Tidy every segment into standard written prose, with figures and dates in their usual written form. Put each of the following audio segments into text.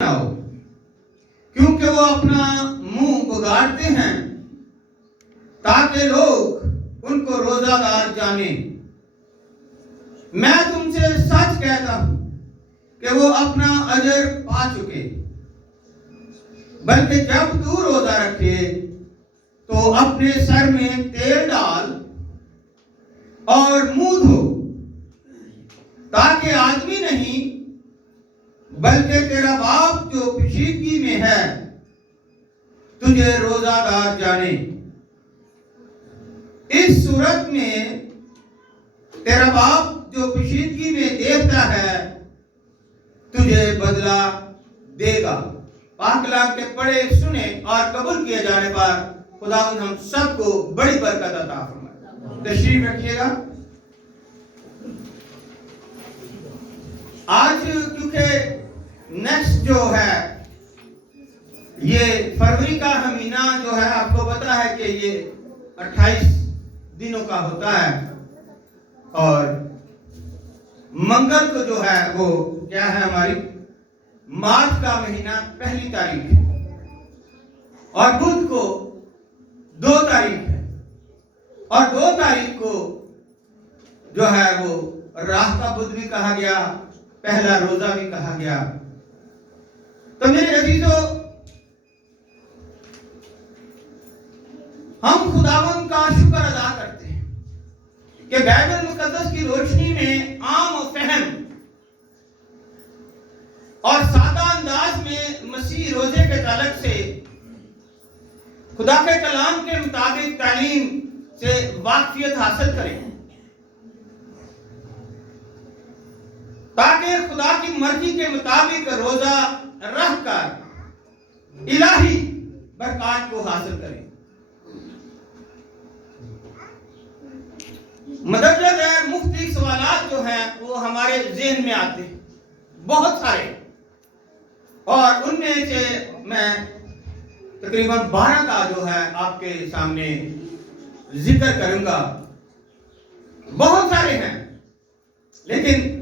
ہو، کیونکہ وہ اپنا منہ بگاڑتے ہیں تاکہ لوگ ان کو روزہ دار جانیں۔ میں تم سے سچ کہتا ہوں کہ وہ اپنا اجر پا چکے، بلکہ جب تو روزہ رکھے تو اپنے سر میں تیل ڈال اور منہ دھو، تاکہ آدمی نہیں بلکہ تیرا باپ جو پوشیدگی میں ہے تجھے روزہ دار جانے۔ اس صورت میں تیرا باپ جو پوشیدگی میں دیکھتا ہے تجھے بدلہ دے گا۔ پاک کلام کے پڑھے سنے اور قبول کیے جانے پر خداوند ہم سب کو بڑی برکت عطا فرمائے۔ تشریف رکھیے گا۔ آج کیونکہ نیکسٹ جو ہے یہ فروری کا مہینہ جو ہے آپ کو پتا ہے کہ یہ 28 دنوں کا ہوتا ہے، اور منگل کو جو ہے وہ کیا ہے ہماری مارچ کا مہینہ 1 تاریخ ہے، اور بدھ کو 2 تاریخ ہے، اور 2 تاریخ کو جو ہے وہ راہ کا بدھ بھی کہا گیا، پہلا روزہ بھی کہا گیا۔ تو میرے عزیزو، ہم خداوند کا شکر ادا کرتے ہیں کہ بائبل مقدس کی روشنی میں عام و فہم اور سادہ انداز میں مسیح روزے کے تعلق سے خدا کے کلام کے مطابق تعلیم سے واقفیت حاصل کریں، تاکہ خدا کی مرضی کے مطابق روزہ رکھ کر الہی برکات کو حاصل کریں۔ مدرجہ ذیل مختلف سوالات جو ہیں وہ ہمارے ذہن میں آتے ہیں، بہت سارے، اور ان میں سے میں تقریباً 12 کا جو ہے آپ کے سامنے ذکر کروں گا۔ بہت سارے ہیں، لیکن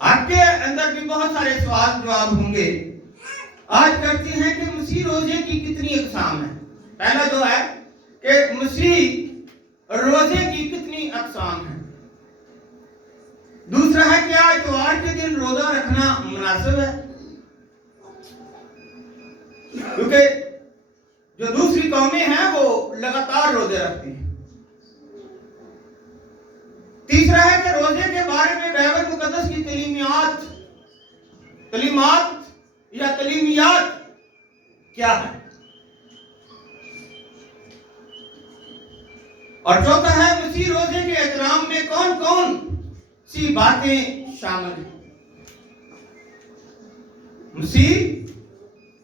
آپ کے اندر بھی بہت سارے سوال جواب ہوں گے۔ آج کرتے ہیں کہ مسیح روزے کی کتنی اقسام ہیں۔ پہلا جو ہے کہ مسیح روزے کی کتنی اقسام ہیں۔ دوسرا ہے کیا اتوار کے دن روزہ رکھنا مناسب ہے، کیونکہ جو دوسری قومیں ہیں وہ لگاتار روزے رکھتی ہیں۔ تیسرا ہے کہ روزے کے بارے میں بائبل مقدس کی تعلیمات یا تعلیمیات کیا ہے، اور چوتھا ہے مسیح روزے کے احترام میں کون کون سی باتیں شامل ہیں۔ مسیح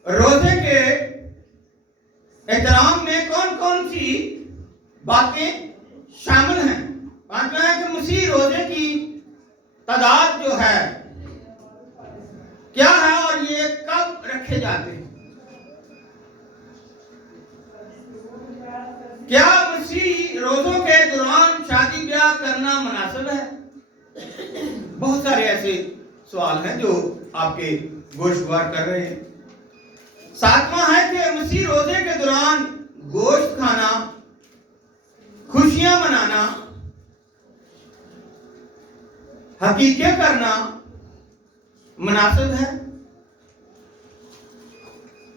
روزے کے احترام میں کون کون سی باتیں شامل ہیں۔ پانچواں ہے کہ مسیح روزے کی تعداد جو ہے کیا ہے اور یہ کب رکھے جاتے ہیں۔ کیا مسیح روزوں کے دوران شادی بیاہ کرنا مناسب ہے؟ بہت سارے ایسے سوال ہیں جو آپ کے گوشوار کر رہے ہیں۔ ساتواں ہے کہ مسیح روزے کے دوران گوشت کھانا، خوشیاں منانا، حقیقت کرنا مناسب ہے۔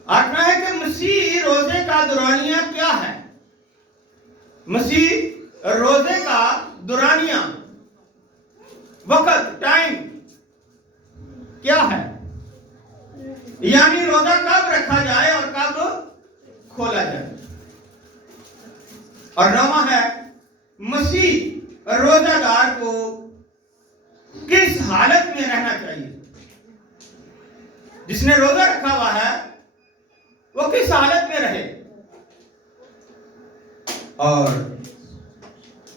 آٹھواں ہے کہ مسیح روزے کا دورانیہ کیا ہے۔ مسیح روزے کا دورانیہ وقت، ٹائم کیا ہے، یعنی روزہ کب رکھا جائے اور کب کھولا جائے۔ اور نواں ہے مسیح روزہ دار کو کس حالت میں رہنا چاہیے۔ جس نے روزہ رکھا ہوا ہے وہ کس حالت میں رہے۔ اور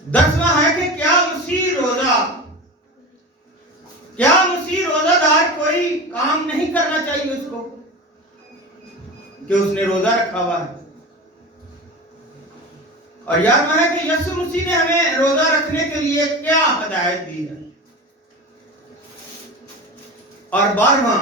10واں ہے کہ کیا مسیح روزہ دار کوئی کام نہیں کرنا چاہیے اس کو کہ اس نے روزہ رکھا ہوا ہے۔ اور 11واں ہے کہ یسوع مسیح نے ہمیں روزہ رکھنے کے لیے کیا ہدایت دی ہے۔ اور 12واں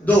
2,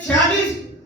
46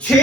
6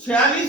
46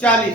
40।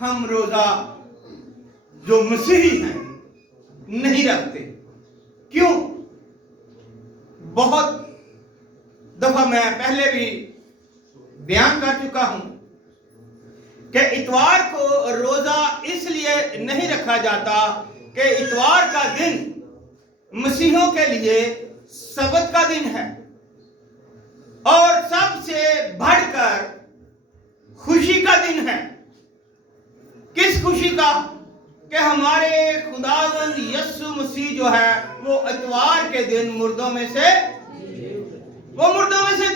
ہم روزہ جو مسیحی ہیں نہیں رکھتے. کیوں؟ بہت دفعہ میں پہلے بھی بیان کر چکا ہوں کہ اتوار کو روزہ اس لیے نہیں رکھا جاتا کہ اتوار کا دن مسیحیوں کے لیے سبت کا دن ہے اور سب سے بڑھ کر خوشی کا دن ہے. کس خوشی کا؟ کہ ہمارے خداوند یسوع مسیح جو ہے وہ اتوار کے دن مردوں میں سے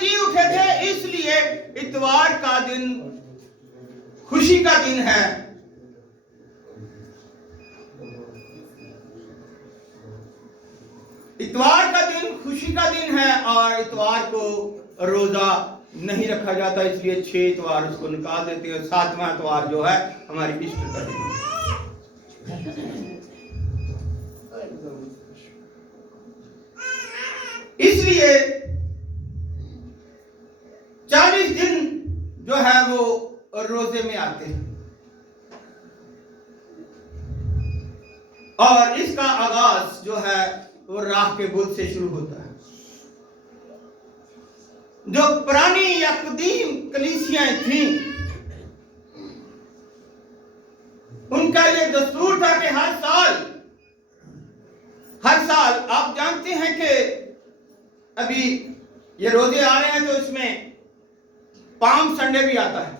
جی اٹھے تھے. اس لیے اتوار کا دن خوشی کا دن ہے. اتوار کا دن خوشی کا دن ہے اور اتوار کو روزہ نہیں رکھا جاتا. اس لیے 6 اتوار اس کو نکال دیتے ہیں. 7واں اتوار جو ہے ہماری ایسٹر کا دن ہے. اس لیے 40 دن جو ہے وہ روزے میں آتے ہیں اور اس کا آغاز جو ہے وہ راہ کے بدھ سے شروع ہوتا ہے. جو پرانی یا قدیم کلیسیاں تھیں ان کا یہ دستور تھا کہ ہر سال آپ جانتے ہیں کہ ابھی یہ روزے آ رہے ہیں تو اس میں پام سنڈے بھی آتا ہے.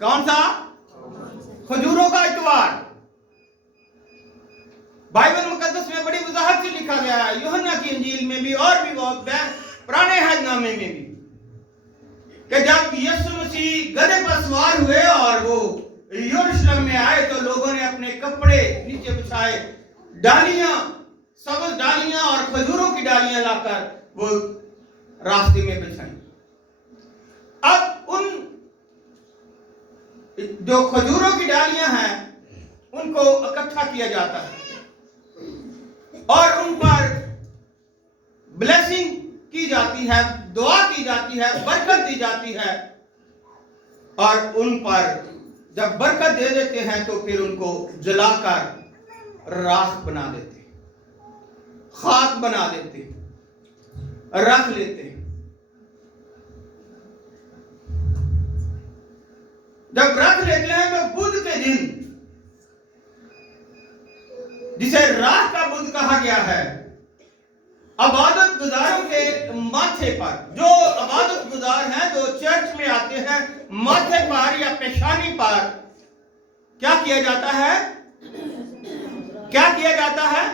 کون سا؟ کھجوروں کا اتوار. بائبل مقدس میں بڑی وضاحت سے لکھا گیا ہے, یوحنا کی انجیل میں بھی اور بھی بہت پرانے عہد نامے میں بھی, کہ جب یسوع مسیح گدھے پر سوار ہوئے اور وہ یروشلم میں آئے تو لوگوں نے اپنے کپڑے نیچے بچھائے, ڈالیاں, سبز ڈالیاں اور کھجوروں کی ڈالیاں لا کر وہ راستے میں بچھائیں. اب ان جو کھجوروں کی ڈالیاں ہیں ان کو اکٹھا کیا جاتا ہے اور ان پر بلیسنگ کی جاتی ہے, دعا کی جاتی ہے, برکت دی جاتی ہے. اور ان پر جب برکت دے دیتے ہیں تو پھر ان کو جلا کر راکھ بنا دیتے, خاک بنا دیتے, رکھ لیتے. جب رکھ لیتے ہیں تو بدھ کے دن, جسے راہ کا بدھ کہا گیا ہے, عبادت گزاروں کے ماتھے پر, جو عبادت گزار ہیں جو چرچ میں آتے ہیں, ماتھے پر یا پیشانی پر کیا کیا جاتا ہے؟ کیا کیا جاتا ہے؟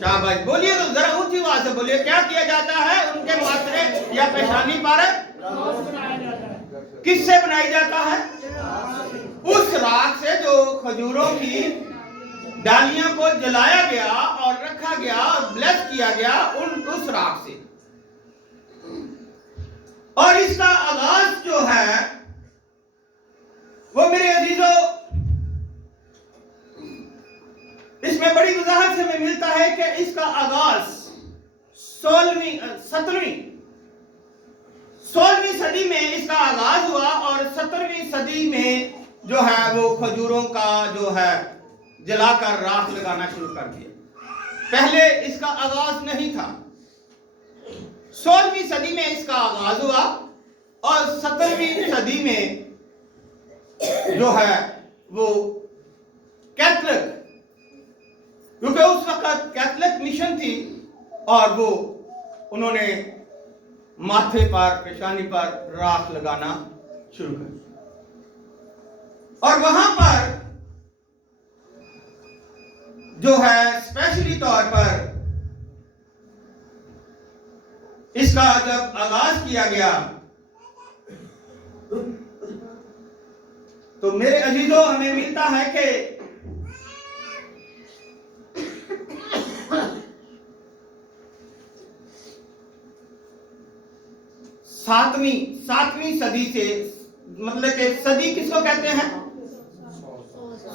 شاباش, بولیے تو ذرا اونچی آواز سے بولیے. کیا کیا جاتا ہے ان کے ماتھے یا پیشانی پر؟ کس سے بنائی جاتا ہے؟ اس راکھ سے جو کھجوروں کی ڈالیاں کو جلایا گیا اور رکھا گیا اور بلیس کیا گیا اس راکھ سے. اور اس کا آغاز جو ہے وہ میرے عزیزو اس میں بڑی وضاحت سے ہمیں ملتا ہے کہ اس کا آغاز 16ویں صدی میں اس کا آغاز ہوا اور 17ویں صدی میں جو ہے وہ کھجوروں کا جو ہے جلا کر راکھ لگانا شروع کر دیا. پہلے اس کا آغاز نہیں تھا. 16ویں صدی میں اس کا آغاز ہوا اور 17ویں صدی میں جو ہے وہ کیتھولک, کیونکہ اس وقت کیتھولک مشن تھی اور وہ انہوں نے ماتھے پر پیشانی پر راکھ لگانا شروع کر دیا. اور وہاں پر جو ہے اسپیشلی طور پر اس کا جب آغاز کیا گیا تو میرے عزیزوں ہمیں ملتا ہے کہ ساتویں صدی سے, مطلب کہ صدی کس کو کہتے ہیں؟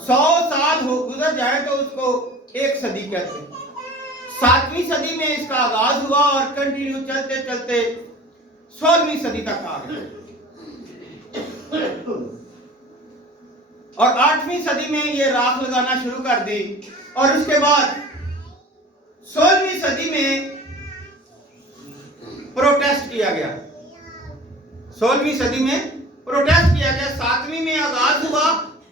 100 سال گزر جائے تو اس کو ایک صدی کہتے ہیں. 7ویں صدی میں اس کا آغاز ہوا اور کنٹینیو چلتے چلتے 16ویں صدی تک آ گیا. اور 8ویں صدی میں یہ راکھ لگانا شروع کر دی، اور اس کے بعد 16ویں صدی میں پروٹیسٹ کیا گیا، 16ویں صدی میں پروٹیسٹ کیا گیا، 7ویں میں آغاز ہوا،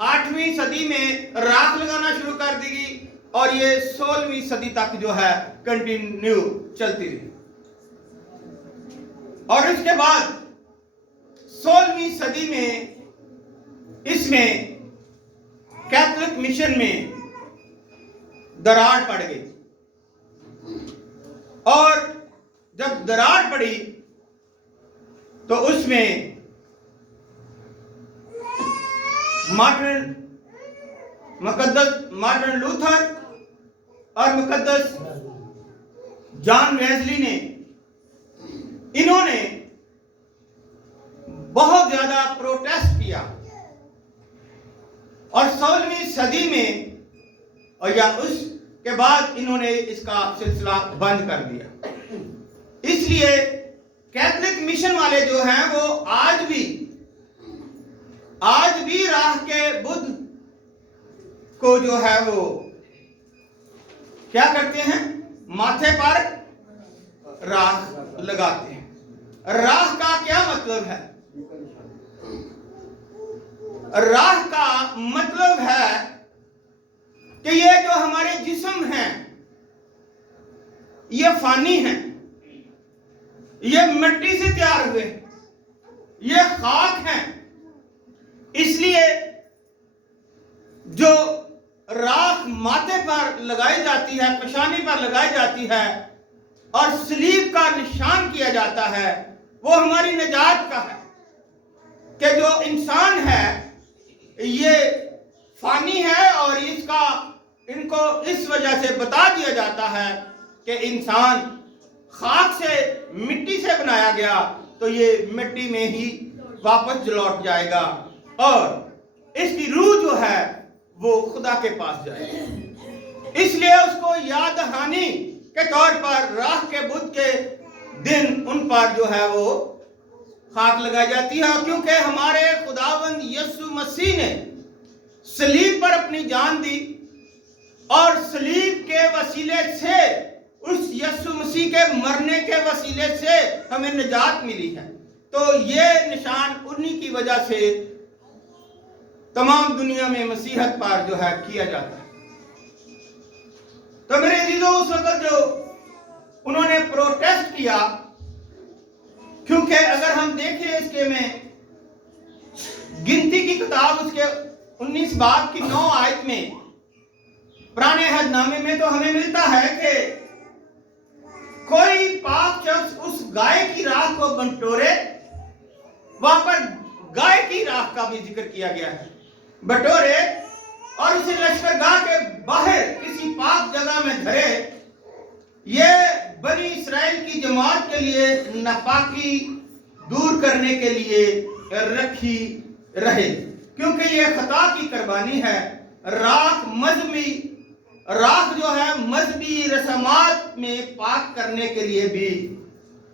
8ویں صدی میں راکھ لگانا شروع کر دی گئی، اور یہ 16ویں صدی تک جو ہے کنٹینیو چلتی رہی۔ اور اس کے بعد 16ویں صدی میں اس میں کیتھولک مشن میں دراڑ پڑ گئی، اور جب دراڑ پڑی تو اس میں مارٹن لوتھر اور مقدس جان ویزلی نے، انہوں نے بہت زیادہ پروٹیسٹ کیا، اور 16ویں صدی میں اور یا اس کے بعد انہوں نے اس کا سلسلہ بند کر دیا۔ اس لیے کیتھولک مشن والے جو ہیں وہ آج بھی راہ کے بدھ کو جو ہے وہ کیا کرتے ہیں، ماتھے پر راکھ لگاتے ہیں۔ راکھ کا کیا مطلب ہے؟ راکھ کا مطلب ہے کہ یہ جو ہمارے جسم ہیں یہ فانی ہیں، یہ مٹی سے تیار ہوئے، یہ خاک ہیں، اس لیے جو راکھ ماتھے پر لگائی جاتی ہے، پیشانی پر لگائی جاتی ہے اور صلیب کا نشان کیا جاتا ہے، وہ ہماری نجات کا ہے، کہ جو انسان ہے یہ فانی ہے، اور ان کو اس وجہ سے بتا دیا جاتا ہے کہ انسان خاک سے، مٹی سے بنایا گیا، تو یہ مٹی میں ہی واپس لوٹ جائے گا، اور اس کی روح جو ہے وہ خدا کے پاس جائے گا۔ اس لیے اس کو یاد دہانی کے طور پر راکھ کے بدھ کے دن ان پر جو ہے وہ خاک لگائی جاتی ہے، کیونکہ ہمارے خداوند یسوع مسیح نے صلیب پر اپنی جان دی، اور صلیب کے وسیلے سے، اس یسوع مسیح کے مرنے کے وسیلے سے ہمیں نجات ملی ہے۔ تو یہ نشان انہی کی وجہ سے تمام دنیا میں مسیحت پر جو ہے کیا جاتا ہے۔ تو میرے عزیزوں، اس وقت جو انہوں نے پروٹیسٹ کیا، کیونکہ اگر ہم دیکھیں اس کے میں گنتی کی کتاب، اس کے 19 باب کی 9 آیت میں، پرانے عہد نامے میں، تو ہمیں ملتا ہے کہ کوئی پاک شخص اس گائے کی راکھ کو بنٹورے، وہاں پر گائے کی راکھ کا بھی ذکر کیا گیا ہے، بٹورے، اور اسے لشکرگاہ کے باہر کسی پاک جگہ میں دھرے، یہ بنی اسرائیل کی جماعت کے لیے ناپاکی دور کرنے کے لیے رکھی رہے، کیونکہ یہ خطا کی قربانی ہے۔ راکھ جو ہے مذہبی رسمات میں پاک کرنے کے لیے بھی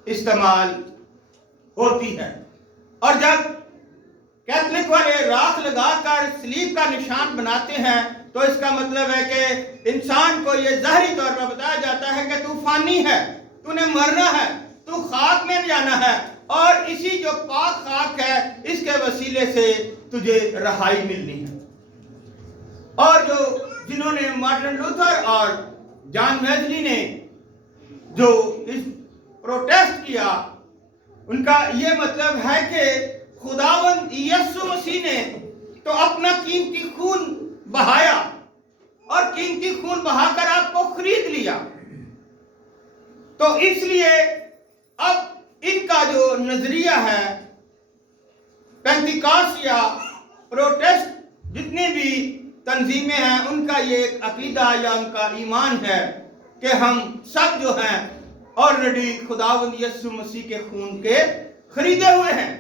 استعمال ہوتی ہے، اور جب کیتھولک والے راکھ لگا کر صلیب کا نشان بناتے ہیں تو اس کا مطلب ہے کہ انسان کو یہ ظاہری طور پر بتایا جاتا ہے کہ تو فانی ہے، تو نے مرنا ہے، تو خاک میں جانا ہے، اور اسی جو پاک خاک ہے اس کے وسیلے سے تجھے رہائی ملنی ہے۔ اور جنہوں نے مارٹن لوتھر اور جان ویزلی نے جو اس پروٹیسٹ کیا، ان کا یہ مطلب ہے کہ خداوند یسوع مسیح نے تو اپنا قیمتی خون بہایا، اور قیمتی خون بہا کر آپ کو خرید لیا، تو اس لیے اب ان کا جو نظریہ ہے، پینتیکاسٹ یا پروٹیسٹ جتنی بھی تنظیمیں ہیں، ان کا یہ ایک عقیدہ یا ان کا ایمان ہے کہ ہم سب جو ہیں آلریڈی خداوند یسوع مسیح کے خون کے خریدے ہوئے ہیں،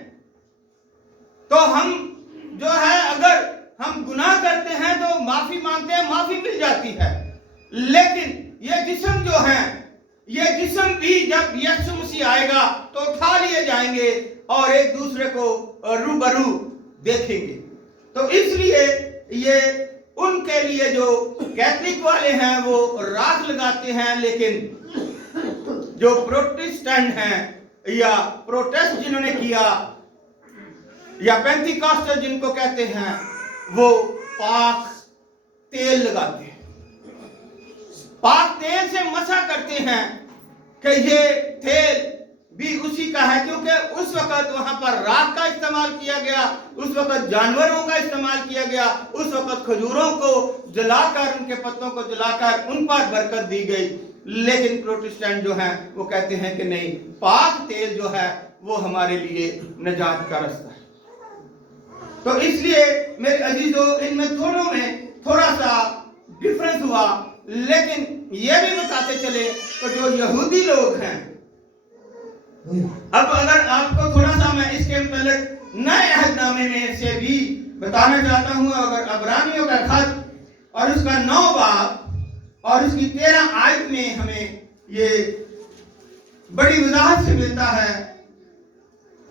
تو ہم جو ہے اگر ہم گناہ کرتے ہیں تو معافی مانگتے ہیں، معافی مل جاتی ہے، لیکن یہ جسم جو ہیں، یہ جسم بھی جب یسوع مسیح آئے گا تو اٹھا لیے جائیں گے اور ایک دوسرے کو روبرو دیکھیں گے۔ تو اس لیے یہ ان کے لیے جو کیتھولک والے ہیں وہ راگ لگاتے ہیں، لیکن جو پروٹسٹنٹ ہیں یا پروٹسٹ جنہوں نے کیا یا پینتیکاسٹل جن کو کہتے ہیں، وہ پاک تیل لگاتے ہیں، پاک تیل سے مسح کرتے ہیں کہ یہ تیل بھی اسی کا ہے، کیونکہ اس وقت وہاں پر راکھ کا استعمال کیا گیا، اس وقت جانوروں کا استعمال کیا گیا، اس وقت کھجوروں کو جلا کر، ان کے پتوں کو جلا کر ان پر برکت دی گئی۔ لیکن پروٹسٹنٹ جو ہیں وہ کہتے ہیں کہ نہیں، پاک تیل جو ہے وہ ہمارے لیے نجات کا رستہ ہے۔ تو اس لیے میرے عزیزو، ان میں دونوں میں تھوڑا سا ڈیفرنس ہوا، لیکن یہ بھی بتاتے چلے کہ جو یہودی لوگ ہیں، اب اگر آپ کو تھوڑا سا میں اس کے متعلق نئے عہد نامے میں سے بھی بتانا چاہتا ہوں، اگر عبرانیوں کا خط اور اس کا 9 باب اور اس کی 13 آیت میں ہمیں یہ بڑی وضاحت سے ملتا ہے،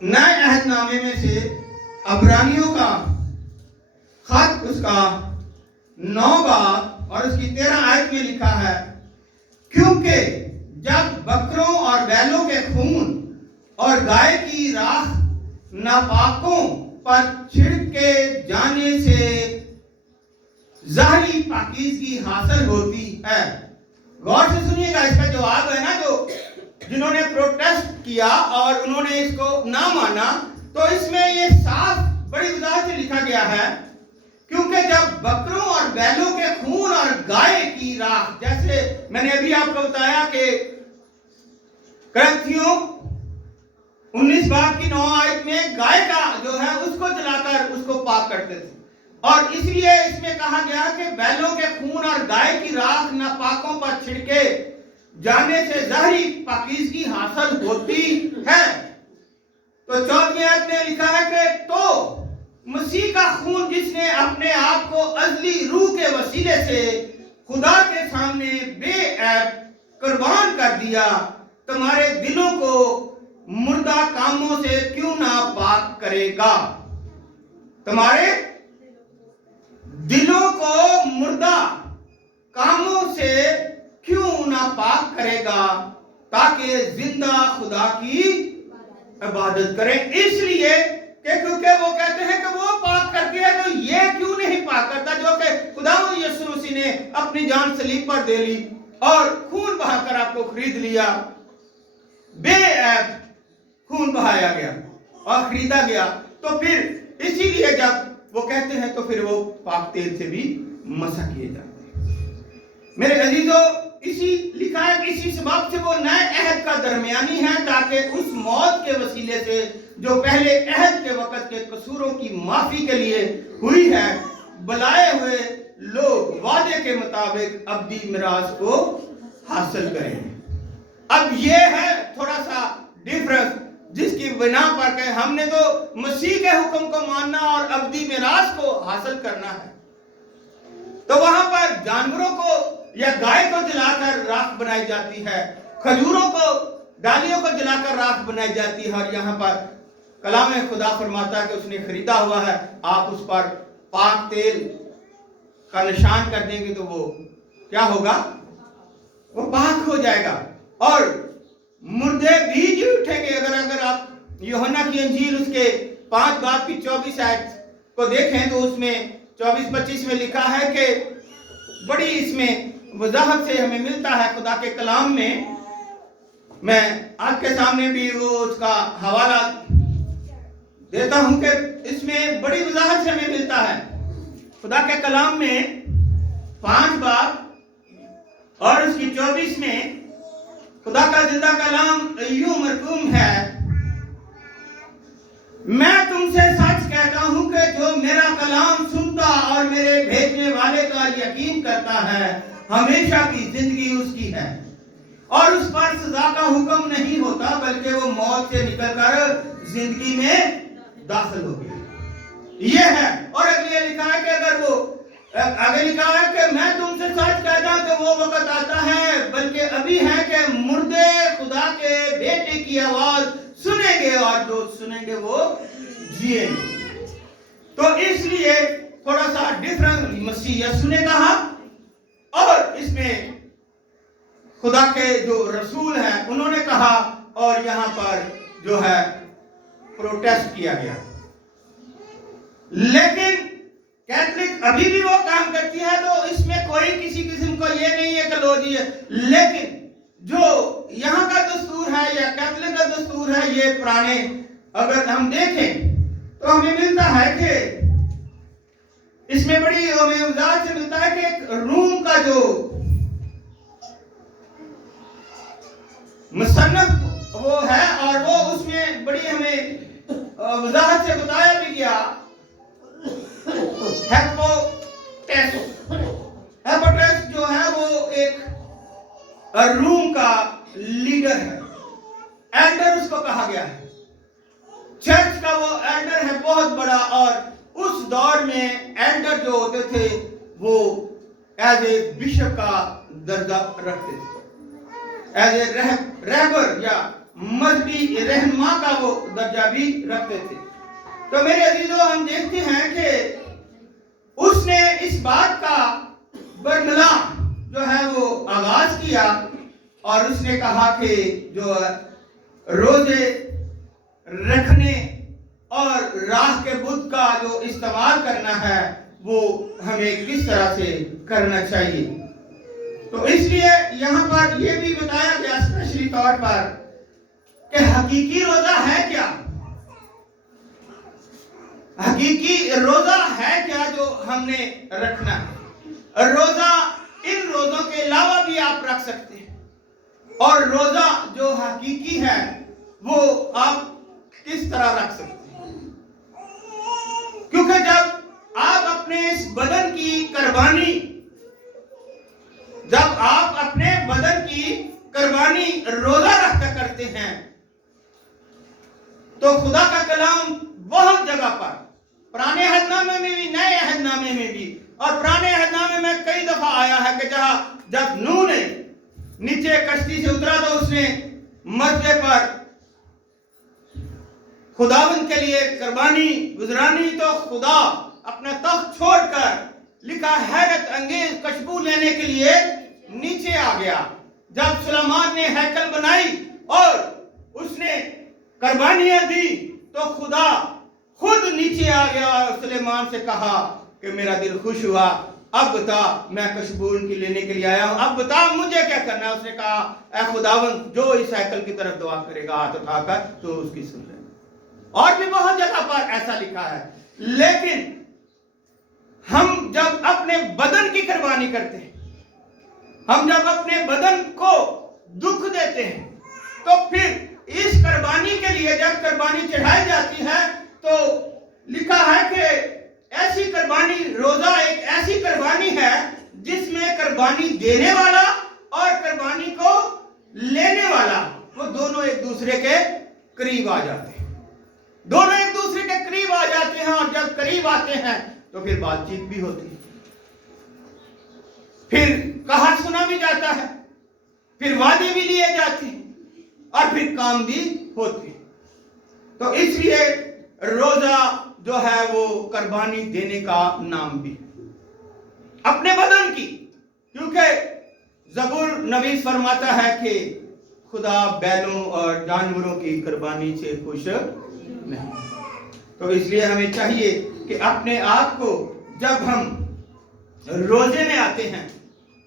نئے عہد نامے میں سے عبرانیوں کا خط اس کا 9 باب اور اس کی 13 آیت میں لکھا ہے، کیونکہ جب بکروں اور بیلوں کے خون اور گائے کی راکھ ناپاکوں پر چھڑکے جانے سے ظاہری پاکیزگی حاصل ہوتی ہے۔ غور سے سنیے گا، اس کا جواب ہے نا، جو جنہوں نے پروٹیسٹ کیا اور انہوں نے اس کو نہ مانا، تو اس میں یہ صاف بڑی وضاحت سے لکھا گیا ہے، کیونکہ جب بکروں اور بیلوں کے خون اور گائے کی راکھ، جیسے میں نے ابھی آپ کو بتایا کہ کرنتھیوں 19 باب کی 9 آیت میں گائے کا جو ہے اس کو جلا کر اس کو پاک کرتے تھے، اور اس لیے اس میں کہا گیا کہ بیلوں کے خون اور گائے کی راکھ ناپاکوں پر چھڑکے جانے سے ظاہری پاکیزگی حاصل ہوتی ہے۔ تو 14 آیت میں لکھا ہے کہ تو مسیح کا خون جس نے اپنے آپ کو ازلی روح کے وسیلے سے خدا کے سامنے بے عیب قربان کر دیا، تمہارے دلوں کو مردہ کاموں سے کیوں نہ پاک کرے گا؟ تمہارے دلوں کو مردہ کاموں سے کیوں نہ پاک کرے گا، تاکہ زندہ خدا کی عبادت کریں۔ اس لیے کہ کیونکہ وہ کہتے ہیں کہ وہ پاک کرتے ہیں، تو یہ کیوں نہیں پاک کرتا جو کہ خداوند یسوع مسیح نے اپنی جان صلیب پر دے لی اور خون بہا کر آپ کو خرید لیا، بے عیب خون بہایا گیا اور خریدا گیا، تو پھر اسی لیے جب وہ کہتے ہیں تو پھر وہ پاک تیل سے بھی مسح کیے جاتے ہیں۔ میرے عزیزو، اسی لکھا ہے کہ اسی سبب سے وہ نئے عہد کا درمیانی ہے، تاکہ اس موت کے وسیلے سے جو پہلے عہد کے وقت کے قصوروں کی معافی کے لیے ہوئی ہے، بلائے ہوئے لوگ وعدے کے مطابق ابدی میراث کو حاصل کریں۔ اب یہ ہے تھوڑا سا ڈیفرنس، جس کی بنا پر کہ ہم نے تو مسیح کے حکم کو ماننا اور ابدی میراث کو حاصل کرنا ہے، تو وہاں پر جانوروں کو یا گائے کو جلا کر راکھ بنائی جاتی ہے، کھجوروں کو، ڈالیوں کو جلا کر راکھ بنائی جاتی ہے، اور یہاں پر کلام خدا فرماتا ہے کہ اس نے خریدا ہوا ہے، آپ اس پر پاک تیل کا نشان کر دیں گے تو وہ کیا ہوگا؟ وہ پاک ہو جائے گا، اور مردے بھی جی اٹھیں گے۔ اگر آپ یوحنا کی انجیل اس کے 5 باب کی 24 آیت کو دیکھیں تو اس میں 24-25 میں لکھا ہے کہ بڑی اس میں وضاحت سے ہمیں ملتا ہے خدا کے کلام میں۔ میں آپ کے سامنے بھی وہ اس کا حوالہ دیتا ہوں کہ اس میں بڑی وضاحت سے ہمیں ملتا ہے خدا کے کلام میں 5 باب اور اس کی 24 میں خدا کا زندہ کلام یوں مرقوم ہے، میں تم سے سچ کہتا ہوں کہ جو میرا کلام سنتا اور میرے بھیجنے والے کا یقین کرتا ہے، ہمیشہ کی زندگی اس کی ہے، اور اس پر سزا کا حکم نہیں ہوتا، بلکہ وہ موت سے نکل کر زندگی میں داخل ہو گیا۔ یہ ہے، اور اگلے لکھا ہے کہ اگر وہ آگے لکھا ہے کہ میں تم سے سچ کہتا ہوں کہ وہ وقت آتا ہے، بلکہ ابھی ہے کہ مردے خدا کے بیٹے کی آواز سنیں گے، اور جو سنیں گے وہ جیئیں گے۔ تو اس لیے تھوڑا سا ڈفرنٹ مسیح یسوع نے کہا، اور اس میں خدا کے جو رسول ہیں انہوں نے کہا، اور یہاں پر جو ہے پروٹیسٹ کیا گیا. لیکن کیتھولک ابھی بھی وہ کام کرتی ہے، تو اس میں کوئی کسی قسم کو یہ نہیں ہے کہ لو جی ہے. لیکن جو یہاں کا دستور ہے یا کیتھولک کا دستور ہے، یہ پرانے اگر ہم دیکھیں تو ہمیں ملتا ہے کہ اس میں بڑی ہمیں وضاحت سے ملتا ہے کہ ایک روم کا جو مصنف وہ ہے، اور وہ اس میں بڑی ہمیں وضاحت سے بتایا بھی گیا. ہیپوٹیس جو ہے وہ ایک روم کا لیڈر ہے، ایلڈر اس کو کہا گیا ہے. چرچ کا وہ ایلڈر ہے بہت بڑا، اور اس دور میں ایلڈر جو ہوتے تھے وہ ایز اے بشپ کا درجہ رکھتے تھے، ایز اے رہبر یا مذہبی رہنما کا وہ درجہ بھی رکھتے تھے. تو میرے عزیزو، ہم دیکھتے ہیں کہ اس نے اس بات کا برملا جو ہے وہ آغاز کیا، اور اس نے کہا کہ جو روزے رکھنے اور راہ کے بت کا جو استعمال کرنا ہے وہ ہمیں کس طرح سے کرنا چاہیے. تو اس لیے یہاں پر یہ بھی بتایا گیا اسپیشلی طور پر کہ حقیقی روزہ ہے کیا، حقیقی روزہ ہے کیا جو ہم نے رکھنا ہے. روزہ ان روزوں کے علاوہ بھی آپ رکھ سکتے ہیں، اور روزہ جو حقیقی ہے وہ آپ کس طرح رکھ سکتے ہیں. کیونکہ جب آپ اپنے اس بدن کی قربانی، جب آپ اپنے بدن کی قربانی روزہ رکھ کر کرتے ہیں، تو خدا کا کلام بہت جگہ پر پرانے عہد نامے میں بھی نئے عہد نامے میں بھی، اور پرانے عہد نامے میں کئی دفعہ آیا ہے کہ جہاں جب نوح نے نیچے کشتی سے اترا تو اس نے مرکے پر خداوند کے لیے قربانی گزرانی، تو خدا اپنا تخت چھوڑ کر لکھا حیرت انگیز خوشبو لینے کے لیے نیچے آ گیا. جب سلیمان نے ہیکل بنائی اور اس نے قربانیاں دی تو خدا خود نیچے آ گیا اور سلیمان سے کہا کہ میرا دل خوش ہوا، اب بتا میں خوشبو ان کی لینے کے لیے آیا ہوں، اب بتا مجھے کیا کرنا ہے. اس نے کہا اے خداوند جو اس ہیکل کی طرف دعا کرے گا ہاتھ اٹھا کر تو اس کی سن لے. اور بھی بہت جگہ پر ایسا لکھا ہے. لیکن ہم جب اپنے بدن کی قربانی کرتے ہیں، ہم جب اپنے بدن کو دکھ دیتے ہیں، تو پھر اس قربانی کے لیے جب قربانی چڑھائی جاتی ہے تو لکھا ہے کہ ایسی قربانی، روزہ ایک ایسی قربانی ہے جس میں قربانی دینے والا اور قربانی کو لینے والا وہ دونوں ایک دوسرے کے قریب آ جاتے ہیں، دونوں ایک دوسرے کے قریب آ جاتے ہیں. اور جب قریب آتے ہیں تو پھر بات چیت بھی ہوتی ہے، پھر کہا سنا بھی جاتا ہے، پھر وعدے بھی لیے جاتے ہیں، اور پھر کام بھی ہوتے ہیں. تو اس لیے روزہ جو ہے وہ قربانی دینے کا نام بھی اپنے بدن کی، کیونکہ زبور نویس فرماتا ہے کہ خدا بیلوں اور جانوروں کی قربانی سے خوش نہیں. تو اس لیے ہمیں چاہیے کہ اپنے آپ کو جب ہم روزے میں آتے ہیں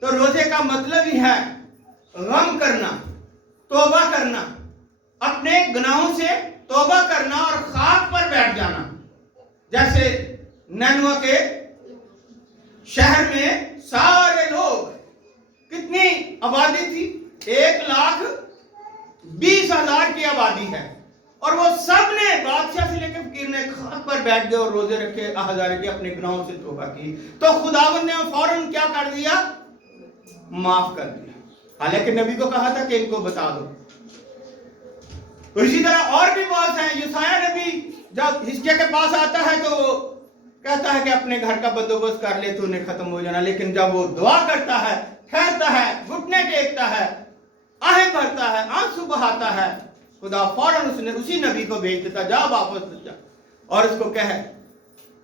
تو روزے کا مطلب ہی ہے غم کرنا، توبہ کرنا، اپنے گناہوں سے توبہ کرنا اور خاک پر بیٹھ جانا. جیسے نینوہ کے شہر میں سارے لوگ، کتنی آبادی تھی؟ 1,20,000 کی آبادی ہے، اور وہ سب نے بادشاہ سے لے کے فقیر نے خاک پر بیٹھ گئے اور روزے رکھے، ہزارے کے اپنے گناہوں سے توبہ کی. تو خداوند نے فوراً کیا کر دیا؟ معاف کر دیا. حالانکہ نبی کو کہا تھا کہ ان کو بتا دو. تو اسی طرح اور بھی بہت ہیں. یسایہ نبی جب حزقیہ کے پاس آتا ہے تو وہ کہتا ہے کہ اپنے گھر کا بندوبست کر لے تو انہیں ختم ہو جانا. لیکن جب وہ دعا کرتا ہے، ٹھہرتا ہے، گھٹنے ٹیکتا ہے، آہیں بھرتا ہے، آنسو بہاتا ہے، خدا فوراً اس نے اسی نبی کو بھیج دیتا، جا واپس جا اور اس کو کہے